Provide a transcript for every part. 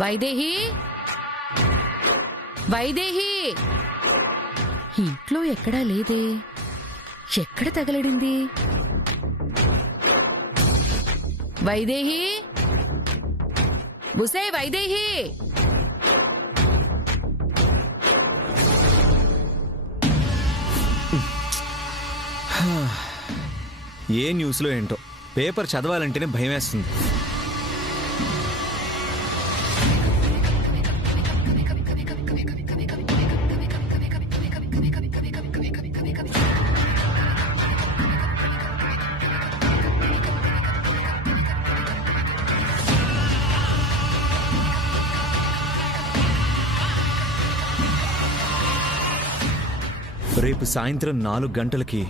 వైదేహి, వైదేహి, ఇంట్లో ఎక్కడా లేదే. ఎక్కడ తగలడింది? వైదేహి, బుసే వైదేహి. ఏ న్యూస్లో ఏంటో పేపర్ చదవాలంటేనే భయం వేస్తుంది. రేపు సాయంత్రం 4 గంటలకి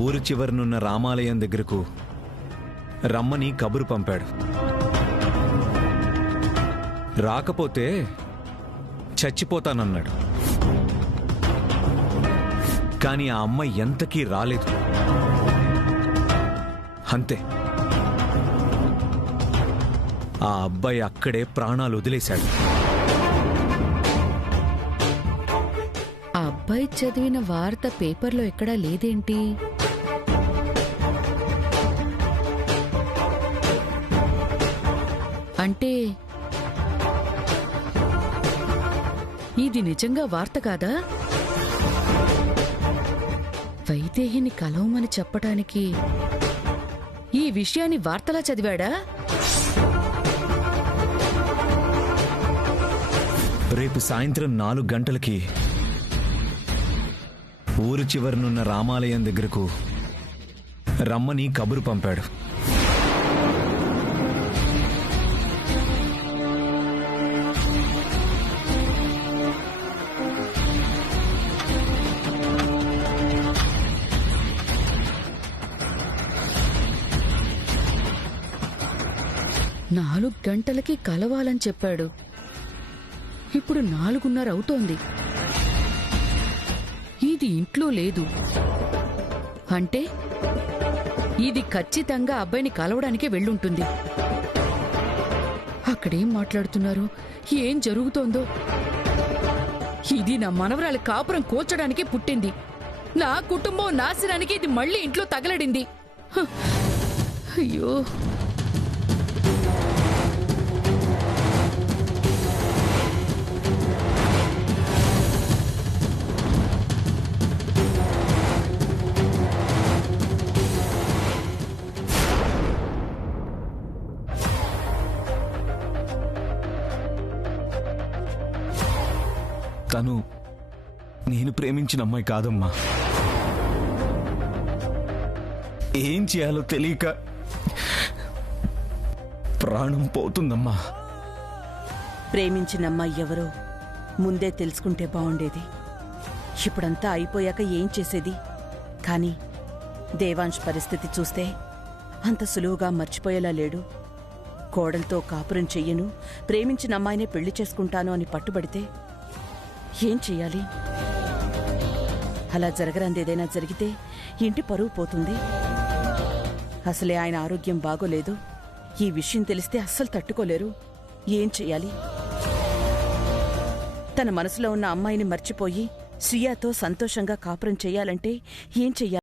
ఊరు చివరనున్న రామాలయం దగ్గరకు రమ్మని కబురు పంపాడు. రాకపోతే చచ్చిపోతానన్నాడు. కానీ ఆ అమ్మాయి ఎంతకీ రాలేదు. అంతే, ఆ అబ్బాయి అక్కడే ప్రాణాలు వదిలేశాడు. ఆ అబ్బాయి చదివిన వార్త పేపర్లో ఎక్కడా లేదేంటి? అంటే ఇది నిజంగా వార్త కాదా? వైదేహిని కలవమని చెప్పటానికి ఈ విషయాన్ని వార్తలా చదివాడా? రేపు సాయంత్రం 4 గంటలకి ఊరు చివరనున్న రామాలయం దగ్గరకు రమ్మని కబురు పంపాడు. నాలుగు గంటలకి కలవాలని చెప్పాడు. ఇప్పుడు 4:30 అవుతోంది. ఇది ఇంట్లో లేదు అంటే ఇది ఖచ్చితంగా అబ్బాయిని కలవడానికే వెళ్ళుంటుంది. అక్కడేం మాట్లాడుతున్నారు, ఏం జరుగుతోందో? ఇది నా మనవరాలి కాపురం కూర్చడానికి పుట్టింది. నా కుటుంబం నాశనానికి ఇది మళ్ళీ ఇంట్లో తగలడింది. అయ్యో, తను నేను ప్రేమించిన అమ్మాయి కాదమ్మా. ఏం చేయాలో తెలియక ప్రాణం పోతుందమ్మా. ప్రేమించిన అమ్మాయి ఎవరో ముందే తెలుసుకుంటే బాగుండేది. ఇప్పుడంతా అయిపోయాక ఏం చేసేది? కానీ దేవాంశ్ పరిస్థితి చూస్తే అంత సులువుగా మర్చిపోయేలా లేడు. కోడలతో కాపురం చెయ్యను, ప్రేమించిన అమ్మాయినే పెళ్లి చేసుకుంటాను అని పట్టుబడితే ఏం చెయ్యాలి? అలా జరగరాందేదైనా జరిగితే ఇంటి పరువు పోతుంది. అసలే ఆయన ఆరోగ్యం బాగోలేదు. ఈ విషయం తెలిస్తే అస్సలు తట్టుకోలేరు. ఏం చెయ్యాలి? తన మనసులో ఉన్న అమ్మాయిని మర్చిపోయి శ్రియాతో సంతోషంగా కాపురం చెయ్యాలంటే ఏం చెయ్యాలి?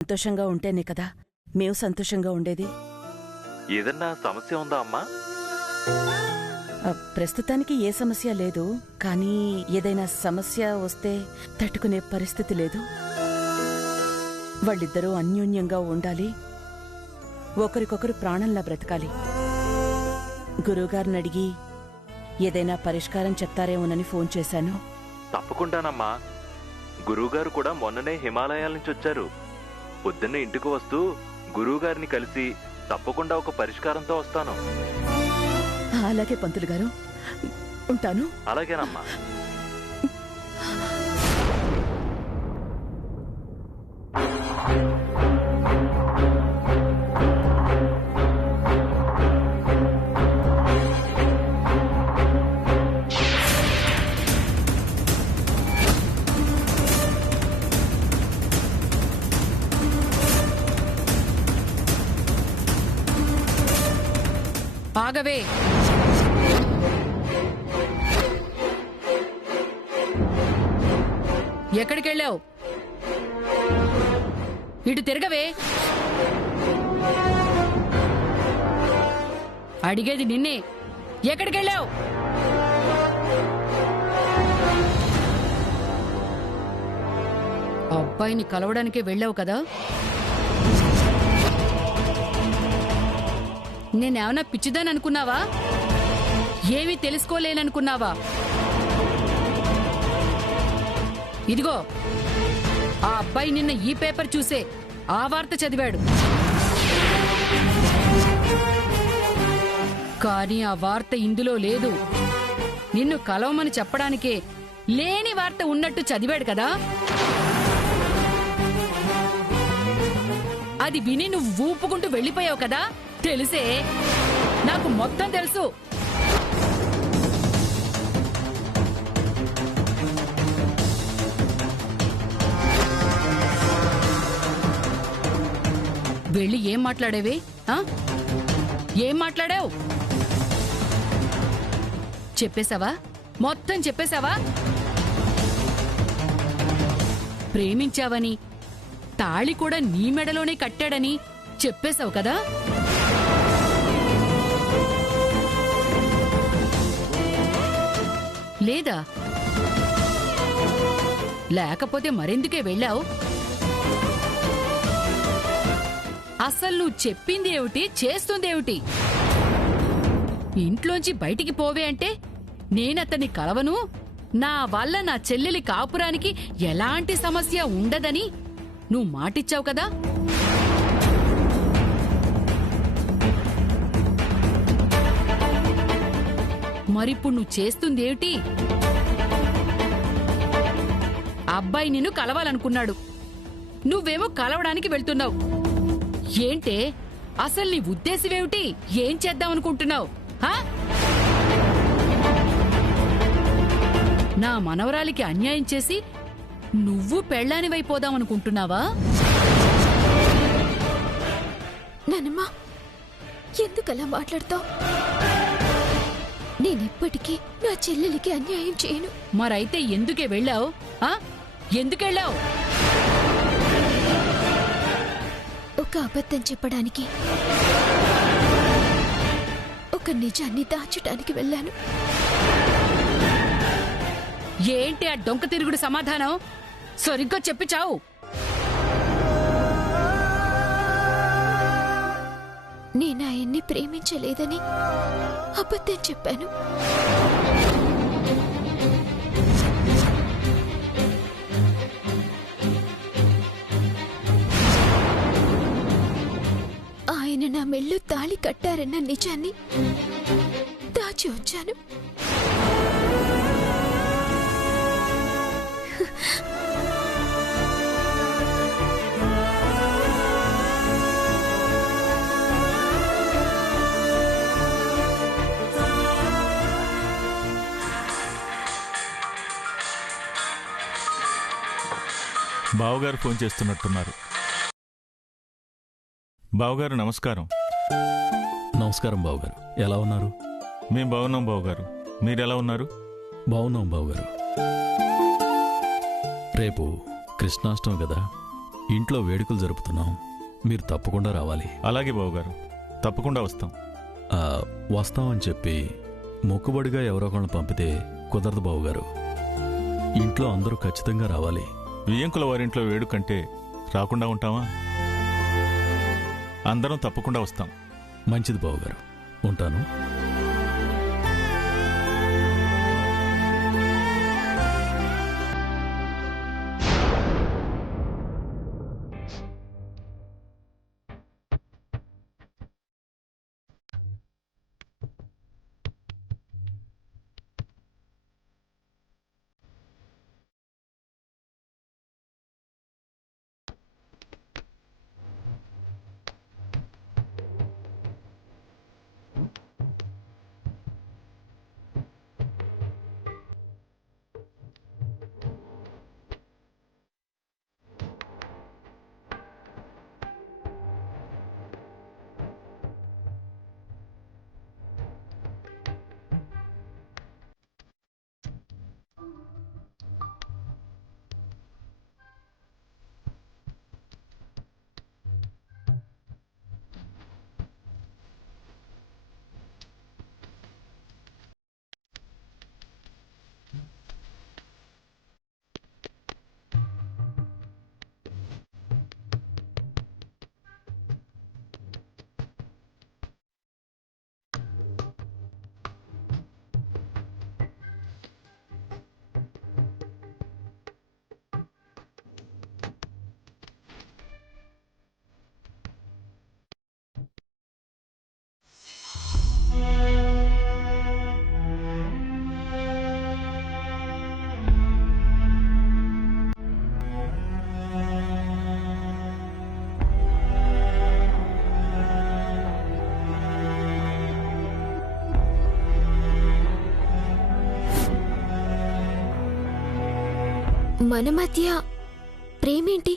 సంతోషంగా ఉంటేనే కదా మేము సంతోషంగా ఉండేది. ఏదన్నా సమస్య ఉందా అమ్మా? ప్రస్తుతానికి ఏ సమస్య లేదు. కానీ ఏదైనా సమస్య వస్తే తట్టుకునే పరిస్థితి లేదు. వాళ్ళిద్దరూ అన్యోన్యంగా ఉండాలి. ఒకరికొకరు ప్రాణంలా బ్రతకాలి. గురువుగారిని అడిగి ఏదైనా పరిష్కారం చెప్తారేమోనని ఫోన్ చేశాను. తప్పకుండానమ్మా. గురువుగారు కూడా మొన్ననే హిమాలయాల నుంచి వచ్చారు. పొద్దున్నే ఇంటికి వస్తూ గురువుగారిని కలిసి తప్పకుండా ఒక పరిష్కారంతో వస్తాను. అలాగే పంతులు గారు, ఉంటాను. అలాగేనమ్మా. ఆగవే. ఎక్కడికెళ్ళావు? ఇటు తిరగవే. అడిగేది నిన్నే. ఎక్కడికెళ్ళావు? అబ్బాయిని కలవడానికే వెళ్ళావు కదా? నేనేమన్నా పిచ్చిదాని అనుకున్నావా? ఏమీ తెలుసుకోలేననుకున్నావా? ఇదిగో, ఆ అబ్బాయి నిన్న ఈ పేపర్ చూసే ఆ వార్త చదివాడు. కానీ ఆ వార్త ఇందులో లేదు. నిన్ను కలవమని చెప్పడానికే లేని వార్త ఉన్నట్టు చదివాడు కదా? అది విని నువ్వు ఊపుకుంటూ వెళ్ళిపోయావు కదా? తెలిసే, నాకు మొత్తం తెలుసు. వెళ్ళి ఏం మాట్లాడేవే? ఏం మాట్లాడావు? చెప్పేశావా? మొత్తం చెప్పేశావా? ప్రేమించావని, తాళి కూడా నీ మెడలోనే కట్టాడని చెప్పేశావు కదా? లేదా? లేకపోతే మరెందుకే వెళ్ళావు? అసలు నువ్వు చెప్పింది ఏమిటి, చేస్తుందేమిటి? ఇంట్లోంచి బయటికి పోవే అంటే నేనతన్ని కలవను, నా వల్ల నా చెల్లెలి కాపురానికి ఎలాంటి సమస్య ఉండదని నువ్వు మాటిచ్చావు కదా? మరిప్పుడు నువ్వు చేస్తుందేమిటి? అబ్బాయి నిన్ను కలవాలనుకున్నాడు, నువ్వేమో కలవడానికి వెళ్తున్నావు. ఏంటే అసలు నీ ఉద్దేశమేమిటి? ఏం చేద్దామనుకుంటున్నావు? నా మనవరాలికి అన్యాయం చేసి నువ్వు పెళ్ళానివైపోదామనుకుంటున్నావా? నానమ్మా, ఎందుకలా మాట్లాడతావు? నేనెప్పటికీ నా చెల్లెలికి అన్యాయం చేయను. మరైతే ఎందుకే వెళ్ళావు? ఎందుకెళ్ళావు? ఒక అబద్ధం చెప్పడానికి, ఒక నిజాన్ని దాచడానికి వెళ్ళాను. ఏంటి ఆ డొంక తిరుగుడు సమాధానం? సరిగ్గా చెప్పి చావు. నేను ఆయన్ని ప్రేమించలేదని అబద్ధం చెప్పాను. ఆయన నా మెళ్ళు తాళి కట్టారన్న నిజాన్ని దాచి వచ్చాను. బావగారు ఫోన్ చేస్తున్నట్టున్నారు. బావగారు నమస్కారం. నమస్కారం బావగారు, ఎలా ఉన్నారు? మేం బాగున్నాం బావగారు, మీరెలా ఉన్నారు? బాగున్నాం బావగారు. రేపు కృష్ణాష్టమి కదా, ఇంట్లో వేడుకలు జరుపుతున్నాం, మీరు తప్పకుండా రావాలి. అలాగే బావగారు, తప్పకుండా వస్తాం. వస్తామని చెప్పి మొక్కుబడిగా ఎవరో ఒకళ్ళని పంపితే కుదరదు బావగారు. ఇంట్లో అందరూ ఖచ్చితంగా రావాలి. వియ్యంకుల వారింట్లో వేడుకంటే రాకుండా ఉంటామా? అందరం తప్పకుండా వస్తాం. మంచిది బావగారు, ఉంటాను. మన మధ్య ప్రేమేంటి?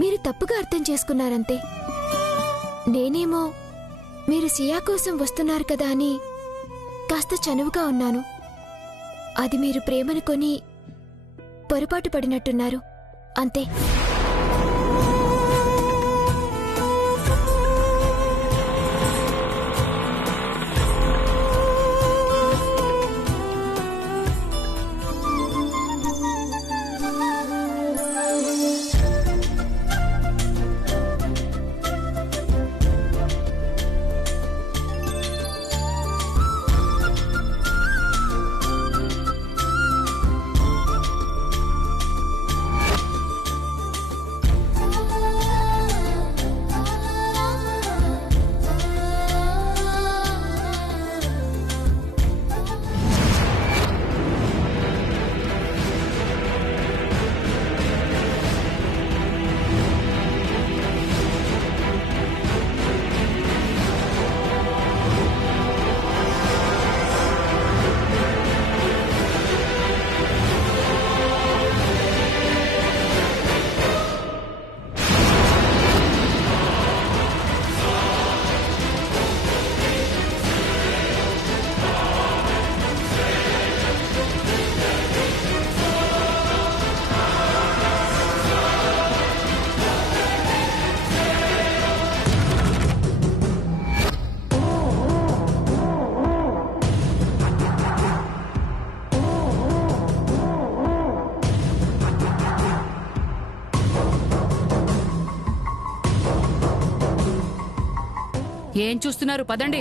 మీరు తప్పుగా అర్థం చేసుకున్నారంతే. నేనేమో మీరు సియా కోసం వస్తున్నారు కదా అని కాస్త చనువుగా ఉన్నాను. అది మీరు ప్రేమనుకొని పొరపాటు పడినట్టున్నారు అంతే. ఏం చూస్తున్నారు? పదండి.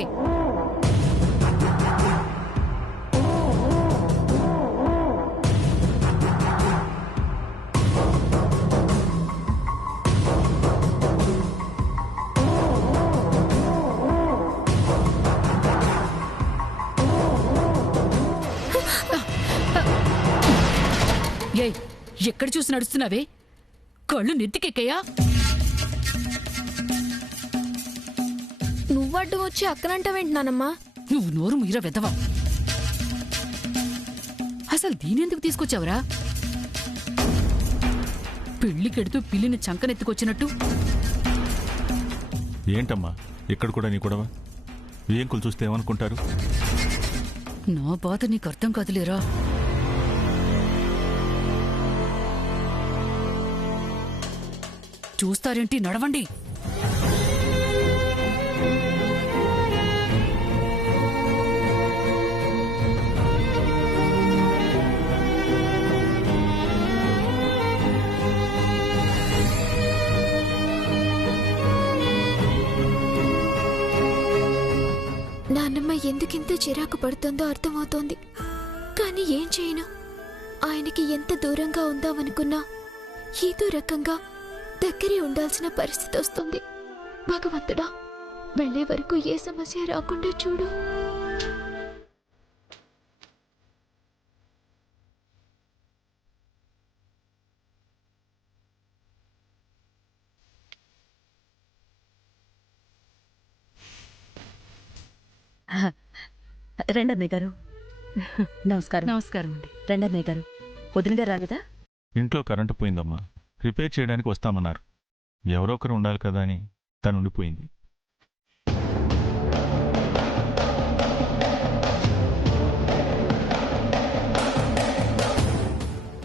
ఏయ్, ఎక్కడ చూసి నడుస్తున్నావే? కళ్ళు నెత్తికెక్కయ్యా? నువ్వడ్డు వచ్చి అక్కనంటావేంటి నానమ్మా? నువ్వు నోరు మీర వెదవా. అసలు దీనెందుకు తీసుకొచ్చావురా? పెళ్లికెడుతూ పిల్లిని చంకనెత్తుకొచ్చినట్టు. ఏంటమ్మా ఇక్కడ కూడా నీ గొడవ? ఏంకులు చూస్తే ఏమనుకుంటారు? నా బాధ నీకు అర్థం కాదులేరా. చూస్తారేంటి? నడవండి. నాన్నమ్మ ఎందుకింత చిరాకు పడుతుందో అర్థమవుతోంది. కానీ ఏం చేయను? ఆయనకి ఎంత దూరంగా ఉందామనుకున్నా ఏదో రకంగా దగ్గరే ఉండాల్సిన పరిస్థితి వస్తుంది. భగవంతుడా, వెళ్లే వరకు ఏ సమస్య రాకుండా చూడు. రెండన్నయ్య గారు. నమస్కారం. నమస్కారం అండి. రెండన్నయ్య గారు, వదినగా రాలేదా? ఇంట్లో కరెంటు పోయిందమ్మా. రిపేర్ చేయడానికి వస్తామన్నారు. ఎవరో ఒకరు ఉండాలి కదా అని తను ఉండిపోయింది.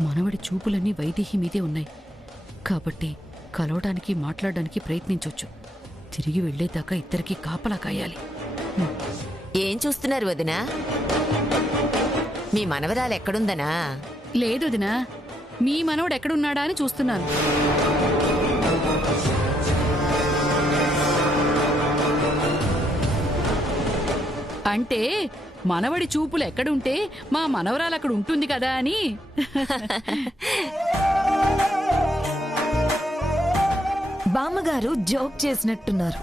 మనవడి చూపులన్నీ వైదేహి మీదే ఉన్నాయి కాబట్టి కలవడానికి, మాట్లాడడానికి ప్రయత్నించొచ్చు. తిరిగి వెళ్లేదాకా ఇద్దరికీ కాపలా కాయాలి. ఏం చూస్తున్నారు వదినా? మీ మనవరాలు ఎక్కడుందనా? లేదు వదినా, మీ మనవడు ఎక్కడున్నాడా అని చూస్తున్నాను. అంటే మనవడి చూపులు ఎక్కడుంటే మా మనవరాలు అక్కడ ఉంటుంది కదా అని. బామ్మగారు జోక్ చేసినట్టున్నారు,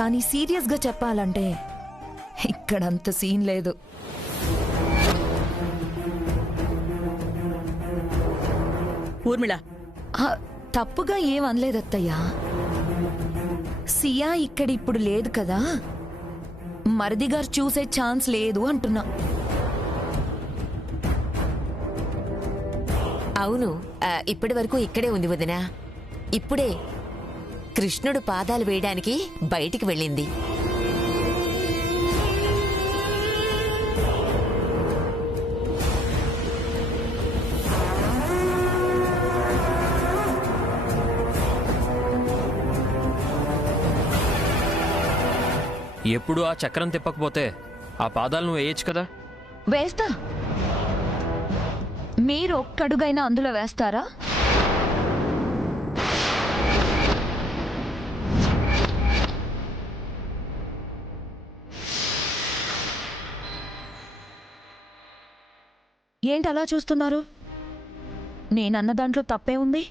కానీ సీరియస్గా చెప్పాలంటే ఇక్కడంత సీన్ లేదు. ఊర్మిళ, తప్పుగా ఏం అనలేదత్తయ్యా. సియా ఇక్కడిప్పుడు లేదు కదా, మరిదిగారు చూసే ఛాన్స్ లేదు అంటున్నా. అవును, ఇప్పటి వరకు ఇక్కడే ఉంది వదినా. ఇప్పుడే కృష్ణుడు పాదాలు వేయడానికి బయటికి వెళ్ళింది. ఎప్పుడు ఆ చక్రం తిప్పకపోతే ఆ పాదాలు నువ్వు వేయచ్చు కదా. వేస్తా. మీరు ఒక్కడుగైనా అందులో వేస్తారా? ఏంటి అలా చూస్తున్నారు? నేనన్న దాంట్లో తప్పే ఉంది?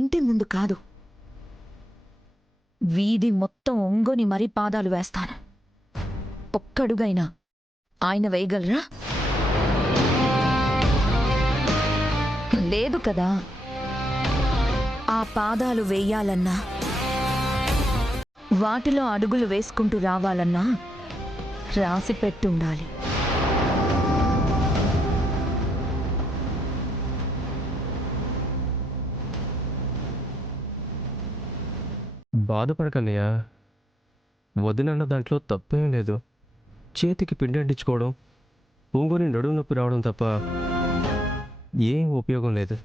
ఇంటి ముందు కాదు, వీధి మొత్తం ఒంగొని మరీ పాదాలు వేస్తాను. ఒక్కడుగైనా ఆయన వేయగలరా? లేదు కదా. ఆ పాదాలు వేయాలన్నా, వాటిలో అడుగులు వేసుకుంటూ రావాలన్నా రాసి పెట్టుండాలి. బాధపడకన్నయ్యా, వదినన్న దాంట్లో తప్పేం లేదు. చేతికి పిండి అంటించుకోవడం, పూంగుని నడుము నొప్పి రావడం తప్ప ఏం ఉపయోగం లేదు.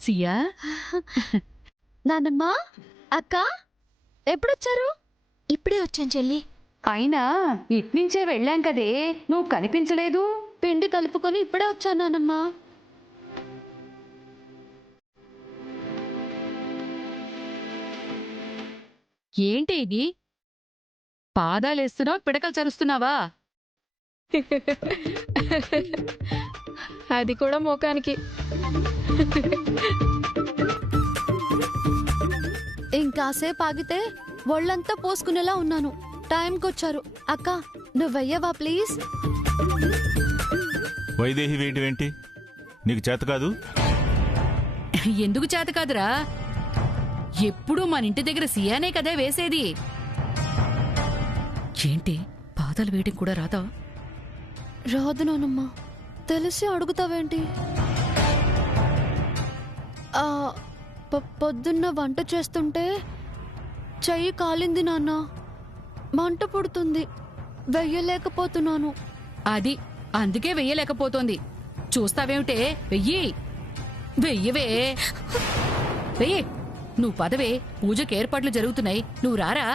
సియా, నానమ్మా, అక్క ఎప్పుడొచ్చారు? ఇప్పుడే వచ్చాను చెల్లి. అయినా ఇట్నుంచే వెళ్ళాం కదే, నువ్వు కనిపించలేదు. పిండి కలుపుకొని ఇప్పుడే వచ్చాను నానమ్మా. ఏంటి ఇది? పాదాలేస్తున్నావు, పిడకలు చరుస్తున్నావా? అది కూడా మోకానికి. ఇంకాసేపు ఆగితే ఒళ్ళంతా పోసుకునేలా ఉన్నాను. టైంకొచ్చారు. అక్క నువ్వయ్యవా ప్లీజ్? వైదేహి వేంటి నీకు చేత కాదు? ఎందుకు చేత కాదురా? ఎప్పుడూ మన ఇంటి దగ్గర సియానే కదే వేసేది. ఏంటి పాదాలు వేయడం కూడా రాదా? రాదు నానమ్మా. తెలిసి అడుగుతావేంటి? పొద్దున్న వంట చేస్తుంటే చెయ్యి కాలింది నాన్న. మంట పుడుతుంది, వెయ్యలేకపోతున్నాను. అది అందుకే వెయ్యలేకపోతోంది. చూస్తావేమిటే, వెయ్యి. వెయ్యవే, వెయ్యి. నువ్వు పదవే, పూజకి ఏర్పాట్లు జరుగుతున్నాయి, నువ్వు రారా.